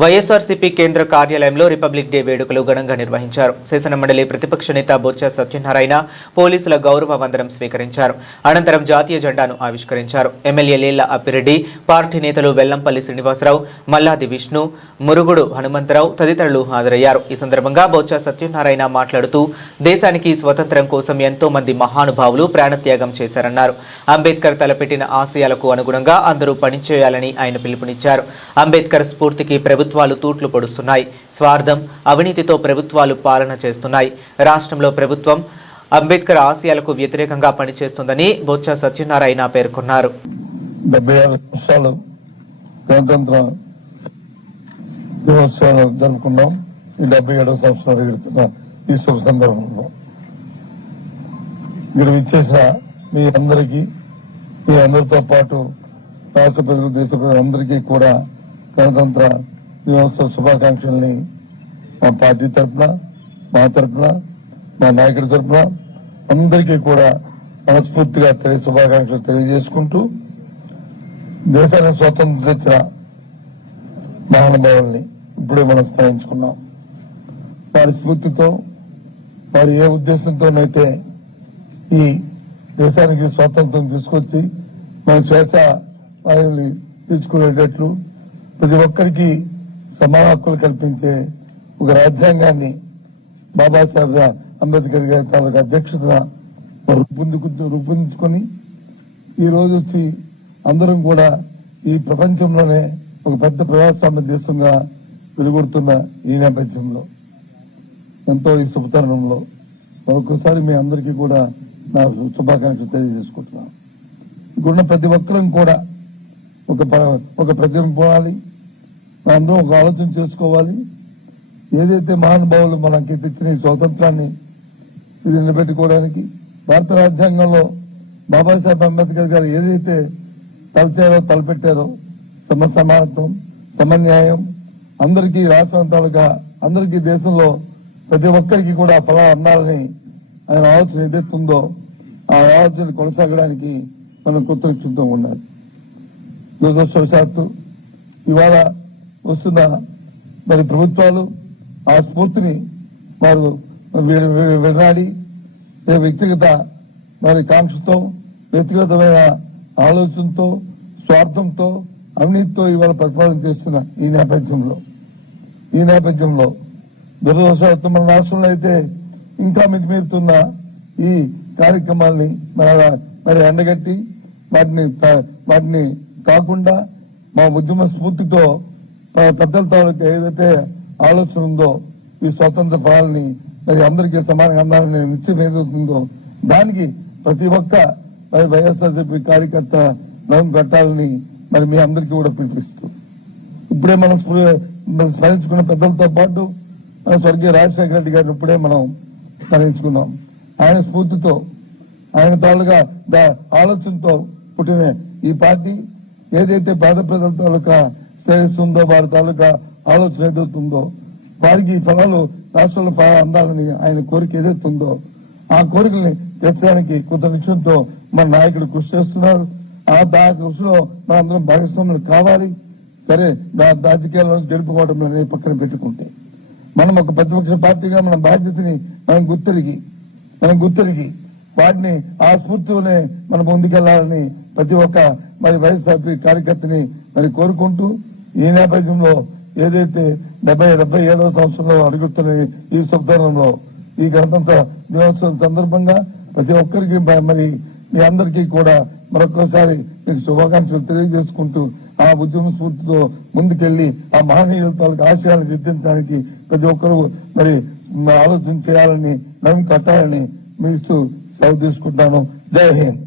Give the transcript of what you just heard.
వైఎస్ఆర్సీపీ కేంద్ర కార్యాలయంలో republic day వేడుకలు ఘనంగా నిర్వహించారు. శాసన మండలి ప్రతిపక్ష నేత బొత్స సత్యనారాయణ పోలీసుల గౌరవ వందనం స్వీకరించారు. అనంతరం జాతీయ జెండాను ఆవిష్కరించారు. ఎమ్మెల్యే లేళ్ల అప్పిరెడ్డి, పార్టీ నేతలు వెల్లంపల్లి శ్రీనివాసరావు, మల్లాది విష్ణు, మురుగుడు హనుమంతరావు తదితరులు హాజరయ్యారు. ఈ సందర్భంగా బొత్స సత్యనారాయణ మాట్లాడుతూ దేశానికి స్వతంత్రం కోసం ఎంతో మంది మహానుభావులు ప్రాణత్యాగం చేశారన్నారు. అంబేద్కర్ తలపెట్టిన ఆశయాలకు అనుగుణంగా అందరూ పనిచేయాలని ఆయన పిలుపునిచ్చారు. అంబేద్కర్ స్ఫూర్తికి ప్రభుత్వాలు తూట్లు పొడుస్తున్నాయి. స్వార్థం, అవినీతితో ప్రభుత్వాలు పాలన చేస్తున్నాయి. రాష్ట్రంలో ప్రభుత్వం అంబేద్కర్ ఆశయాలకు వ్యతిరేకంగా పనిచేస్తుందని బొత్స సత్యనారాయణ పేర్కొన్నారు. 76 సంవత్సరాలు గణతంత్ర దినోత్సవాలు జరుపుకున్నాం. ఈ 77వ సంవత్సరాలు ఎడుతున్న ఈ శుభ సందర్భంలో ఇక్కడ ఇచ్చేసిన మీ అందరితో పాటు రాష్ట్ర ప్రజలు, దేశ ప్రజలందరికీ కూడా గణతంత్ర దినోత్సవ శుభాకాంక్షల్ని మా పార్టీ తరఫున, మా తరఫున, మా నాయకుడి తరఫున అందరికీ కూడా మనస్ఫూర్తిగా శుభాకాంక్షలు తెలియజేసుకుంటూ దేశానికి స్వాతంత్రం తెచ్చిన మహానుభావుల్ని ఇప్పుడే మనం స్మరించుకున్నాం. వారి స్ఫూర్తితో, వారి ఏ ఉద్దేశంతోనైతే ఈ దేశానికి స్వాతంత్రం తీసుకొచ్చి మన స్వేచ్ఛ వాయువుని తీర్చుకునేటట్లు ప్రతి ఒక్కరికి సమాన హక్కులు కల్పించే ఒక రాజ్యాంగాన్ని బాబాసాహెబ్ అంబేద్కర్ గారి తాలూకు అధ్యక్షతన రూపొందించుకొని ఈ రోజు వచ్చి అందరం కూడా ఈ ప్రపంచంలోనే ఒక పెద్ద ప్రజాస్వామ్య దేశంగా వెలుగొడుతున్న ఈ నేపథ్యంలో ఎంతో ఈ శుభతరుణంలో మరొకసారి మీ అందరికీ కూడా నా శుభాకాంక్షలు తెలియజేసుకుంటున్నాను. ఇక్కడున్న ప్రతి ఒక్కరం కూడా ఒక ప్రతిమ పోవాలి, అందరూ ఒక ఆలోచన చేసుకోవాలి. ఏదైతే మహానుభావులు మనకి తెచ్చిన ఈ స్వాతంత్రాన్ని ఇది నిలబెట్టుకోవడానికి భారత రాజ్యాంగంలో బాబాసాహెబ్ అంబేద్కర్ గారు ఏదైతే తలపెట్టారో సమానత్వం, సమన్యాయం, అందరికీ రాష్ట్రం తాలూకా అందరికీ దేశంలో ప్రతి ఒక్కరికి కూడా ఫలం అందాలని ఆయన ఆలోచన ఏదైతుందో ఆ ఆలోచన కొనసాగడానికి మనం కృతజ్ఞతతో ఉండాలి. దురదృష్టవశాత్తు ఇవాళ వస్తున్న మరి ప్రభుత్వాలు ఆ స్ఫూర్తిని వారు వినాడి వ్యక్తిగత మరి కాంక్షతో, వ్యక్తిగతమైన ఆలోచనతో, స్వార్థంతో, అవినీతితో ఇవాళ పరిపాలన చేస్తున్న ఈ నేపథ్యంలో దురదృష్టవశాత్తు మన రాష్ట్రంలో అయితే ఇంకా మితిమీరుతున్న ఈ కార్యక్రమాల్ని మరి ఎండగట్టి వాటిని కాకుండా మా ఉద్యమ స్ఫూర్తితో పెద్దల తాలూకా ఏదైతే ఆలోచన ఉందో ఈ స్వతంత్ర ఫలాన్ని మరి అందరికీ సమానంగా అందాలని నిశ్చయం ఏదవుతుందో దానికి ప్రతి ఒక్క వైఎస్ఆర్సీపీ కార్యకర్త నవం పెట్టాలని మరి మీ అందరికీ కూడా పిలిపిస్తూ ఇప్పుడే మనం స్మరించుకున్న పెద్దలతో పాటు మన స్వర్గీయ రాజశేఖర రెడ్డి గారిని ఇప్పుడే మనం స్మరించుకున్నాం. ఆయన స్ఫూర్తితో, ఆయన తాలూకా ఆలోచనతో పుట్టిన ఈ పార్టీ ఏదైతే పేద ప్రజల తాలూకా శ్రేయస్సు ఉందో, వారి తాలూకా ఆలోచన ఏదవుతుందో, వారికి ఫలాలు రాష్ట్రంలో ఫలాలు అందాలని ఆయన కోరిక ఏదైతుందో ఆ కోరికల్ని తీర్చడానికి కొంత నిశ్చయంతో మన నాయకుడు కృషి చేస్తున్నారు. ఆ కృషిలో మనందరం భాగస్వాములు కావాలి. సరే, రాజకీయాల్లో గెలుపుకోవడం అనేది పక్కన పెట్టుకుంటే మనం ఒక ప్రతిపక్ష పార్టీగా మన బాధ్యతని మనం గుర్తిరిగి వాటిని ఆ స్ఫూర్తితోనే మనం ముందుకెళ్లాలని ప్రతి ఒక్క మరి వైఎస్ఆర్పీ కార్యకర్తని మరి కోరుకుంటూ ఈ నేపథ్యంలో ఏదైతే 77వ సంవత్సరంలో అడుగుతున్న ఈ శుభతరుణంలో ఈ గణతంత్ర దినోత్సవం సందర్భంగా ప్రతి ఒక్కరికి మరి మీ అందరికీ కూడా మరొకసారి మీకు శుభాకాంక్షలు తెలియజేసుకుంటూ ఆ ఉద్యమ స్ఫూర్తితో ముందుకెళ్లి ఆ మహనీయుల తాలూకు ఆశయాలను సిద్ధించడానికి ప్రతి ఒక్కరూ మరి ఆలోచన చేయాలని, నమ్మి కట్టాలని మీ ఇస్తూ సెలవు తీసుకుంటాను. జై హింద్.